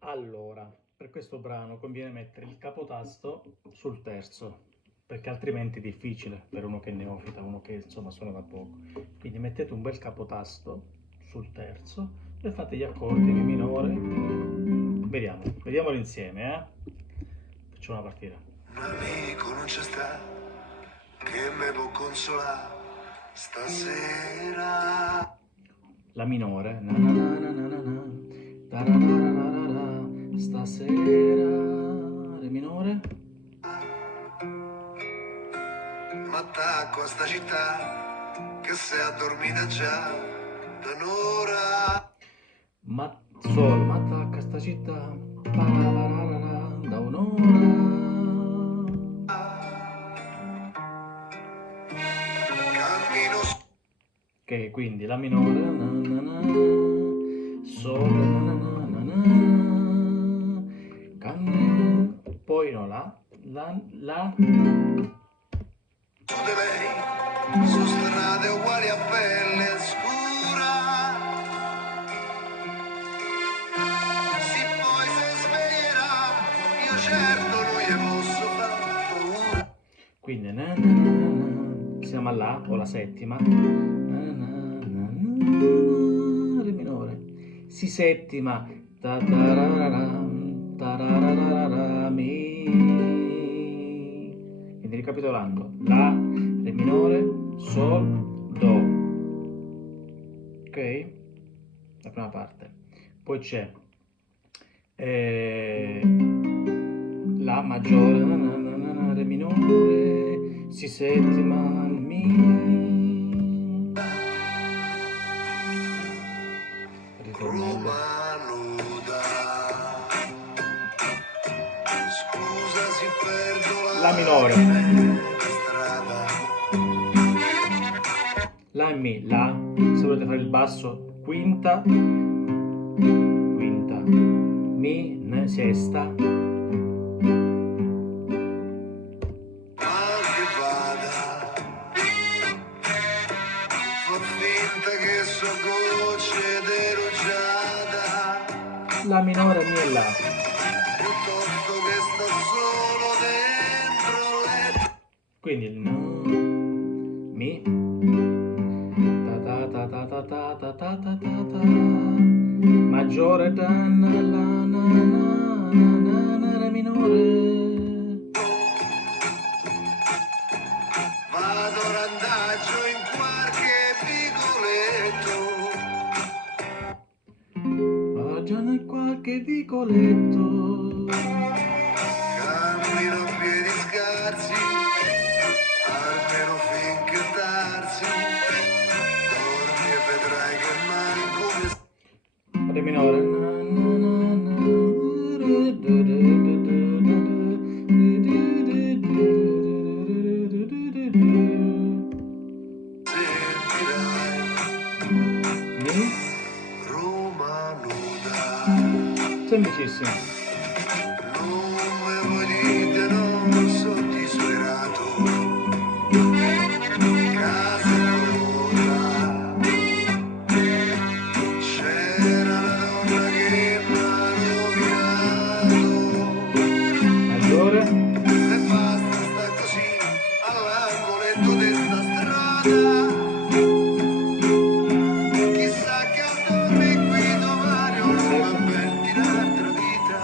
Allora, per questo brano conviene mettere il capotasto sul terzo, perché altrimenti è difficile per uno che è neofita, uno che insomma suona da poco. Quindi mettete un bel capotasto sul terzo e fate gli accordi Mi minore. Vediamolo insieme, Facciamo una partita. Un amico non c'è sta che me può consolare stasera. La minore, na na na na na na na, tararararara, stasera, Re minore. M'attacco a sta città che si è addormita già da un'ora. Sol, m'attacca a sta città, parararara, da un'ora. Cammino Ok, quindi la minore, na na na, sol, na na na na, canne, poi no, la. su di lei, su strade uguali a pelle scura. Se poi si sveglierà, io certo non gli posso far paura. Quindi na, na, na, na, siamo alla o la settima, na, na, na, na, Re minore, Si settima, ta tarararam, tarararara, Mi. Quindi ricapitolando, La, Re minore, Sol, Do. Ok? La prima parte. Poi c'è La maggiore, na, na, na, na, na, Re minore, Si settima, Mi. Ritornello. Roma nuda. Scusa se perdo La minore. strada. La e Mi, La, se volete fare il basso, quinta, Mi, sesta, Mal che vada, fa finta che so gocce derugiada, La minore, Mi e La. piuttosto che sta solo dentro le. Quindi il no, Mi, ta ta ta ta ta ta ta ta ta ta ta, maggiore, da na la na na na na, Re minore. Vado randaggio in qualche vicoletto, Va già in qualche vicoletto. cammino a piedi scarsi, almeno finché tarsi, dormi e vedrai che manco mi. Re minore. Mi? Roma nuda, Semplicissimo. non me volete, non sono disperato, casa nuda, c'era la donna che m'ha rovinato, Maggiore. e basta sta così, all'angoletto di sta strada, chissà che dormi qui domani o non m'avventi un'altra vita.